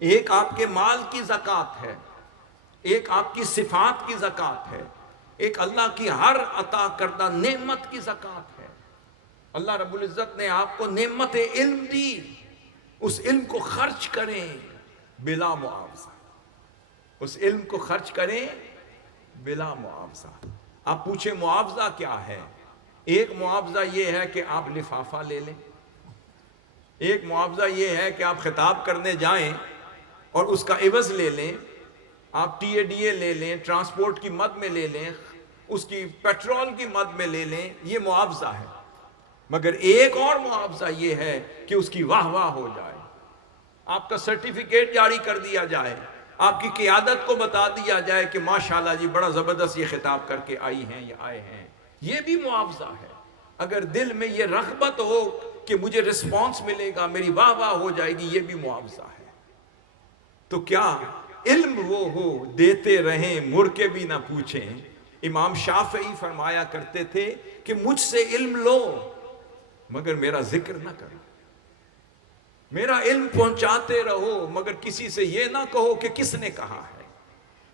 ایک آپ کے مال کی زکوٰۃ ہے، ایک آپ کی صفات کی زکوٰۃ ہے، ایک اللہ کی ہر عطا کردہ نعمت کی زکوٰۃ ہے۔ اللہ رب العزت نے آپ کو نعمت علم دی، اس علم کو خرچ کریں بلا معاوضہ، اس علم کو خرچ کریں بلا معاوضہ۔ آپ پوچھیں معاوضہ کیا ہے؟ ایک معاوضہ یہ ہے کہ آپ لفافہ لے لیں، ایک معاوضہ یہ ہے کہ آپ خطاب کرنے جائیں اور اس کا عوض لے لیں، آپ ٹی اے ڈی اے لے لیں، ٹرانسپورٹ کی مد میں لے لیں، اس کی پیٹرول کی مد میں لے لیں، یہ معاوضہ ہے۔ مگر ایک اور معاوضہ یہ ہے کہ اس کی واہ واہ ہو جائے، آپ کا سرٹیفکیٹ جاری کر دیا جائے، آپ کی قیادت کو بتا دیا جائے کہ ماشاءاللہ جی بڑا زبردست یہ خطاب کر کے آئی ہیں یا آئے ہیں، یہ بھی معاوضہ ہے۔ اگر دل میں یہ رغبت ہو کہ مجھے رسپانس ملے گا، میری واہ واہ ہو جائے گی، یہ بھی معاوضہ ہے۔ تو کیا علم وہ ہو دیتے رہیں مڑ کے بھی نہ پوچھیں۔ امام شافعی فرمایا کرتے تھے کہ مجھ سے علم لو مگر میرا ذکر نہ کرو، میرا علم پہنچاتے رہو مگر کسی سے یہ نہ کہو کہ کس نے کہا ہے،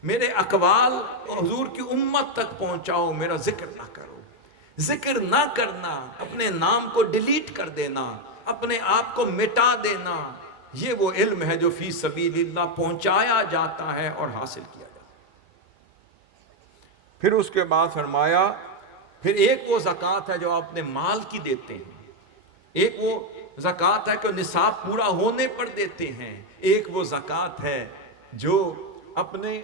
میرے اقوال حضور کی امت تک پہنچاؤ، میرا ذکر نہ کرو۔ ذکر نہ کرنا، اپنے نام کو ڈیلیٹ کر دینا، اپنے آپ کو مٹا دینا، یہ وہ علم ہے جو فی سبیل اللہ پہنچایا جاتا ہے اور حاصل کیا جاتا ہے۔ پھر اس کے بعد فرمایا پھر ایک وہ زکوٰۃ ہے جو آپ اپنے مال کی دیتے ہیں، ایک وہ زکوٰۃ ہے کہ نصاب پورا ہونے پر دیتے ہیں، ایک وہ زکوٰۃ ہے جو اپنے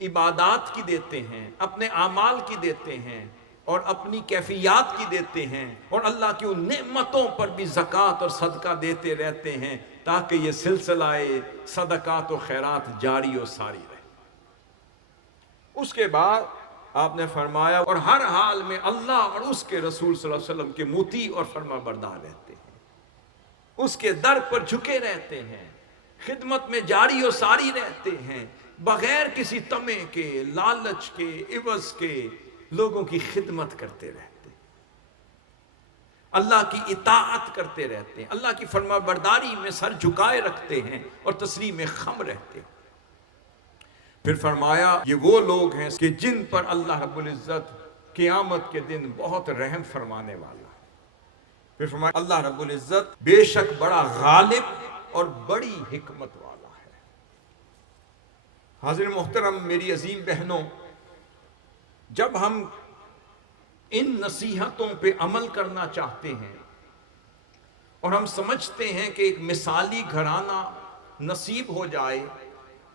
عبادات کی دیتے ہیں، اپنے اعمال کی دیتے ہیں اور اپنی کیفیات کی دیتے ہیں، اور اللہ کی ان نعمتوں پر بھی زکوٰۃ اور صدقہ دیتے رہتے ہیں تاکہ یہ سلسلہ صدقات و خیرات جاری و ساری رہے۔ اس کے بعد آپ نے فرمایا اور ہر حال میں اللہ اور اس کے رسول صلی اللہ علیہ وسلم کے مطیع اور فرما بردار رہتے ہیں، اس کے در پر جھکے رہتے ہیں، خدمت میں جاری و ساری رہتے ہیں، بغیر کسی طمع کے، لالچ کے، عوض کے لوگوں کی خدمت کرتے رہتے ہیں، اللہ کی اطاعت کرتے رہتے ہیں، اللہ کی فرما برداری میں سر جھکائے رکھتے ہیں اور تسلیم خم رہتے ہیں۔ پھر فرمایا یہ وہ لوگ ہیں کہ جن پر اللہ رب العزت قیامت کے دن بہت رحم فرمانے والا ہے۔ پھر فرمایا اللہ رب العزت بے شک بڑا غالب اور بڑی حکمت والا ہے۔ حاضر محترم میری عظیم بہنوں، جب ہم ان نصیحتوں پہ عمل کرنا چاہتے ہیں اور ہم سمجھتے ہیں کہ ایک مثالی گھرانہ نصیب ہو جائے،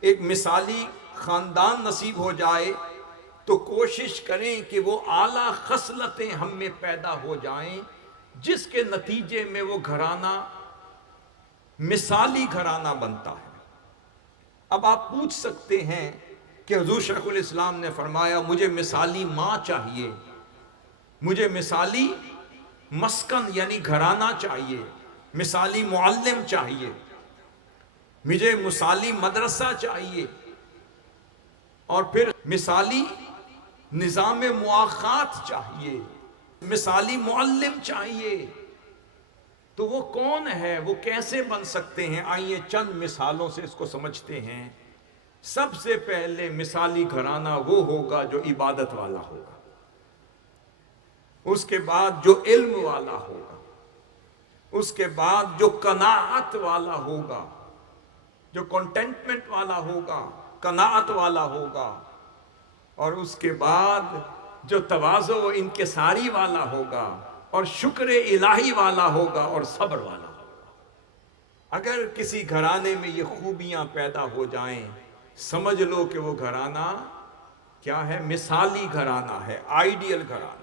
ایک مثالی خاندان نصیب ہو جائے، تو کوشش کریں کہ وہ اعلیٰ خصلتیں ہم میں پیدا ہو جائیں جس کے نتیجے میں وہ گھرانہ مثالی گھرانہ بنتا ہے۔ اب آپ پوچھ سکتے ہیں کہ حضور شیخ الاسلام نے فرمایا مجھے مثالی ماں چاہیے، مجھے مثالی مسکن یعنی گھرانہ چاہیے، مثالی معلم چاہیے، مجھے مثالی مدرسہ چاہیے، اور پھر مثالی نظام مواخات چاہیے، مثالی معلم چاہیے۔ تو وہ کون ہے، وہ کیسے بن سکتے ہیں؟ آئیے چند مثالوں سے اس کو سمجھتے ہیں۔ سب سے پہلے مثالی گھرانہ وہ ہوگا جو عبادت والا ہوگا، اس کے بعد جو علم والا ہوگا، اس کے بعد جو قناعت والا ہوگا، جو کنٹینٹمنٹ والا ہوگا، قناعت والا ہوگا، اور اس کے بعد جو تواضع و انکساری والا ہوگا اور شکر الہی والا ہوگا اور صبر والا ہوگا۔ اگر کسی گھرانے میں یہ خوبیاں پیدا ہو جائیں، سمجھ لو کہ وہ گھرانہ کیا ہے؟ مثالی گھرانہ ہے، آئیڈیل گھرانہ۔